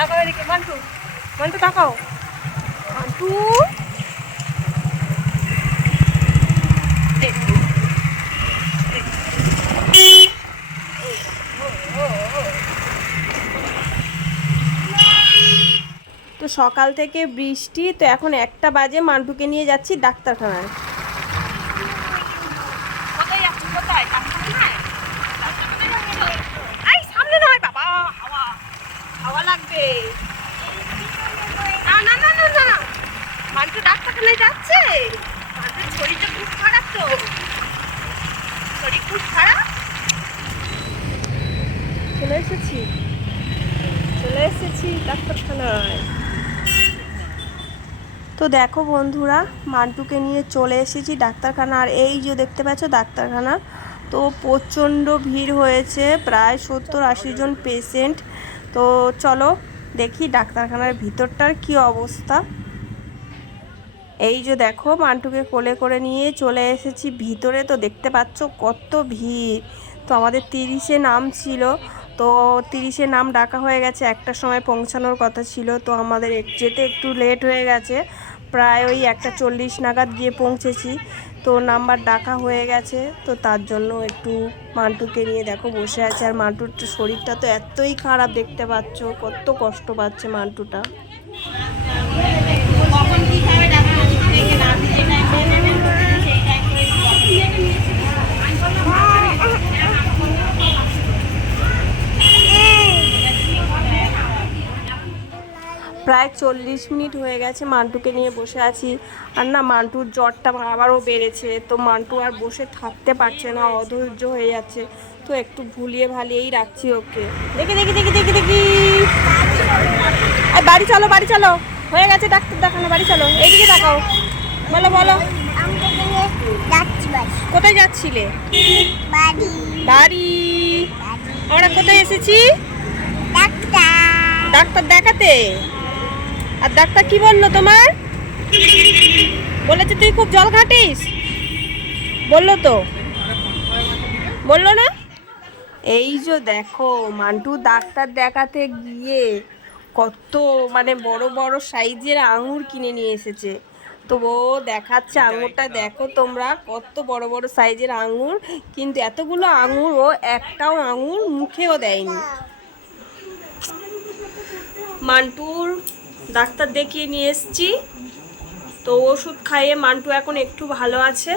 তাকাও এদিকে তাকাও। তো সকাল থেকে বৃষ্টি, তো এখন একটা বাজে, মান্টুকে নিয়ে যাচ্ছি ডাক্তারখানায় কোথায় যাচ্ছি কোথায় ডাক্তারখানায় এই সামনে নয় বাবা হাওয়া হাওয়া লাগবে তো চলে এসেছি। চলে এসেছি ডাক্তারখানায়। তো দেখো বন্ধুরা, মান্টুকে নিয়ে চলে এসেছি ডাক্তারখানা। আর এই যে দেখতে পাচ্ছ ডাক্তারখানা, তো প্রচণ্ড ভিড় হয়েছে। প্রায় সত্তর আশি জন পেশেন্ট তো চলো দেখি ডাক্তারখানার ভিতরটার কি অবস্থা। এই যে দেখো, মান্টুকে কোলে করে নিয়ে চলে এসেছি। ভিতরে তো দেখতে পাচ্ছ কত ভিড়। তো আমাদের তিরিশে নাম ছিল। তো তিরিশে নাম ডাকা হয়ে গেছে। একটা সময় পৌঁছানোর কথা ছিল। তো আমাদের যেতে একটু লেট হয়ে গেছে। প্রায় ওই একটা চল্লিশ নাগাদ গিয়ে পৌঁছেছি। তো নাম্বার ডাকা হয়ে গেছে। তো তার জন্য একটু মান্টুকে নিয়ে দেখো বসে আছে। আর মান্টুর শরীরটা তো এতই খারাপ দেখতে পাচ্ছ, কত কষ্ট পাচ্ছে মান্টুটা কখন কি খাবে দেখা দেখে না আপনি যে টাইম দিয়ে নেবেন সেই টাইম করে প্রায় চল্লিশ মিনিট হয়ে গেছে মান্টুকে নিয়ে বসে আছি। আর না মান্টুর জ্বরটা আবারও বেড়েছে তো মান্টু আর বসে থাকতে পারছে না অধৈর্য হয়ে যাচ্ছে। তো একটু ভুলিয়ে ভালিয়েই রাখছি ওকে। দেখি দেখি দেখি দেখি দেখি। আর বাড়ি চলো বাড়ি চলো। হয়ে গেছে ডাক্তার দেখানো বাড়ি চলো। এইদিকে দেখাও বলো বলো। কোথায় যাচ্ছিলে? বাড়ি বাড়ি। আমরা কোথায় এসেছি? ডাক্তার। ডাক্তার দেখাতে? আর ডাক্তার কি বলল তোমার? বলেছে তুই খুব জল ঘাটিস বলল তো। বলল না? এই যে দেখো, মান্টু ডাক্তার দেখাতে গিয়ে কত মানে বড় বড় সাইজের আঙুর কিনে নিয়ে এসেছে। তো ও দেখাচ্ছে আঙুরটা, দেখো তোমরা, কত বড় বড় সাইজের আঙুর। কিন্তু এতগুলো আঙুর, ও একটাও আঙুর মুখেও দেয়নি। মান্টুর ডাক্তার দেখিয়ে নিয়ে এসেছি। তো ওষুধ খাইয়ে মান্টু এখন একটু ভালো আছে,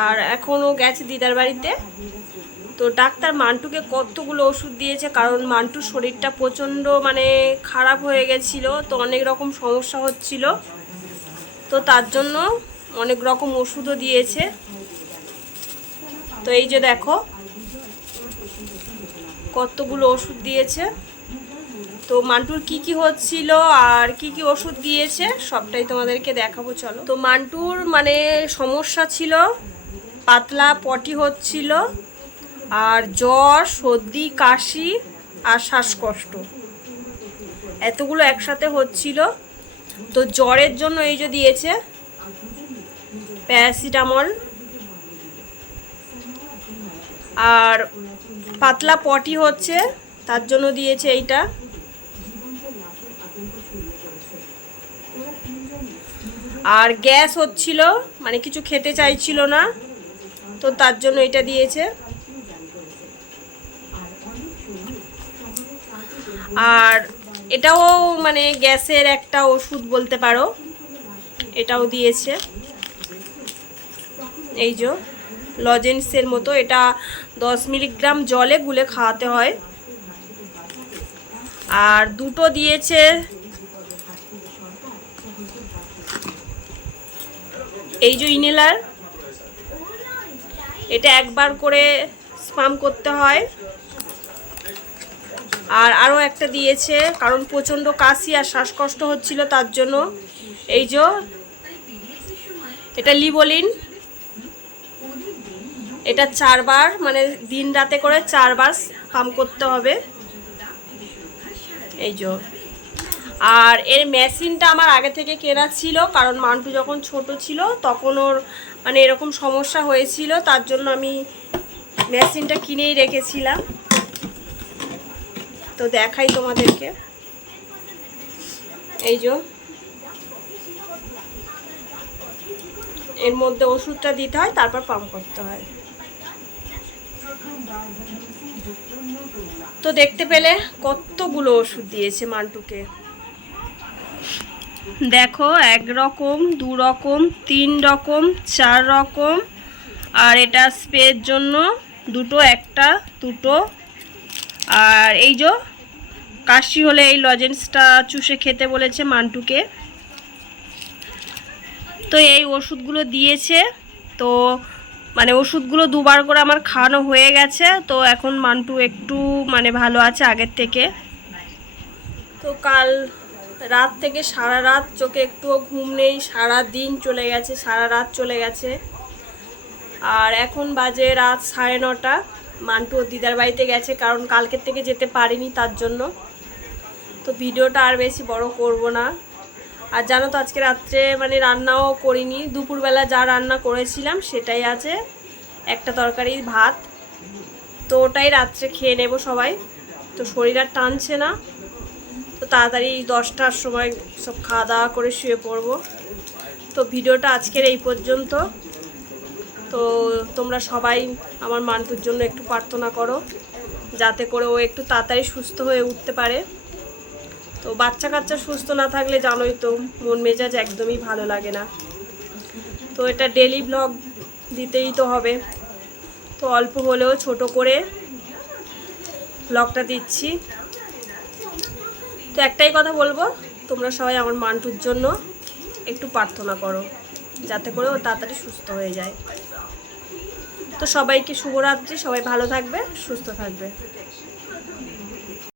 আর এখনও গেছে দিদার বাড়িতে। তো ডাক্তার মান্টুকে কতগুলো ওষুধ দিয়েছে, কারণ মান্টুর শরীরটা প্রচণ্ড মানে খারাপ হয়ে গেছিল, তো অনেক রকম সমস্যা হচ্ছিল। তো তার জন্য অনেক রকম ওষুধও দিয়েছে। তো এই যে দেখো, কতগুলো ওষুধ দিয়েছে। তো মান্টুর কি কি হচ্ছিল আর কি কি ওষুধ দিয়েছে, সবটাই তোমাদেরকে দেখাবো, চলো। তো মান্টুর মানে সমস্যা ছিল, পাতলা পটি হচ্ছিল, আর জ্বর, সর্দি, কাশি আর শ্বাসকষ্ট। এতগুলো একসাথে হচ্ছিল। তো জ্বরের জন্য এই যে দিয়েছে, প্যারাসিটামল আর পাতলা পটি হচ্ছে, তার জন্য দিয়েছে এইটা। আর গ্যাস হচ্ছিল মানে কিছু খেতে চাইছিল না, তো তার জন্য এটা দিয়েছে। আর এটাও মানে গ্যাসের একটা ওষুধ বলতে পারো, এটাও দিয়েছে। এই যে, লজেন্সের মতো, এটা দশ মিলিগ্রাম জলে গুলে খাওয়াতে হয়। আর দুটো দিয়েছে এই যে ইনেলার এটা একবার করে স্পাম করতে হয়। আর আরও একটা দিয়েছে, কারণ প্রচণ্ড কাশি আর শ্বাসকষ্ট হচ্ছিল তার জন্য। এই যে, এটা লিবোলিন। এটা চারবার মানে দিন রাতে করে চারবার পাম্প করতে হবে। এই যে। আর এর মেশিনটা আমার আগে থেকে কেনা ছিল, কারণ মান্টু যখন ছোট ছিল তখন ওর মানে এরকম সমস্যা হয়েছিল, তার জন্য আমি মেশিনটা কিনেই রেখেছিলাম। তো দেখাই তোমাদেরকে। এই যে। এর মধ্যে ওষুধটা দিতে হয়, তারপর পাম্প করতে হয়। তো দেখতে পেলে কতগুলো ওষুধ দিয়েছে মান্টুকে। দেখো এক রকম দু রকম তিন রকম চার রকম আর এটা স্প্রের জন্য দুটো, একটা, দুটো। আর এই যে, কাশি হলে এই লজেন্সটা চুষে খেতে বলেছে মান্টুকে। তো এই ওষুধগুলো দিয়েছে। তো মানে ওষুধগুলো দুবার করে আমার খাওয়ানো হয়ে গেছে। তো এখন মান্টু একটু মানে ভালো আছে আগের থেকে। তো কাল রাত থেকে সারা রাত চোখে একটুও ঘুম নেই, সারা দিন চলে গেছে, সারা রাত চলে গেছে। আর এখন বাজে রাত সাড়ে নটা। মান্টু ওর দিদার বাড়িতে গেছে, কারণ কালকের থেকে যেতে পারিনি তার জন্য। তো ভিডিওটা আর বেশি বড় করব না। আর জানো তো, আজকে রাত্রে মানে রান্নাও করিনি। দুপুরবেলা যা রান্না করেছিলাম সেটাই আছে। একটা তরকারি, ভাত। তো ওটাই রাত্রে খেয়ে নেব সবাই। তো শরীর আর টানছে না। তাড়াতাড়ি দশটার সময় সব খাওয়া দাওয়া করে শুয়ে পড়ব। তো ভিডিওটা আজকের এই পর্যন্ত। তো তোমরা সবাই আমার মান্টুর জন্য একটু প্রার্থনা করো, যাতে করে ও একটু তাড়াতাড়ি সুস্থ হয়ে উঠতে পারে। তো বাচ্চা কাচ্চা সুস্থ না থাকলে জানোই তো, মন মেজাজ একদমই ভালো লাগে না। তো এটা ডেলি ব্লগ দিতেই তো হবে। তো অল্প হলেও ছোট করে ব্লগটা দিচ্ছি। তো একটাই কথা বলব, তোমরা সবাই আমার মান্টুর জন্য একটু প্রার্থনা করো, যাতে করে ও তাড়াতাড়ি সুস্থ হয়ে যায়। তো সবাইকে শুভরাত্রি, সবাই ভালো থাকবে, সুস্থ থাকবে।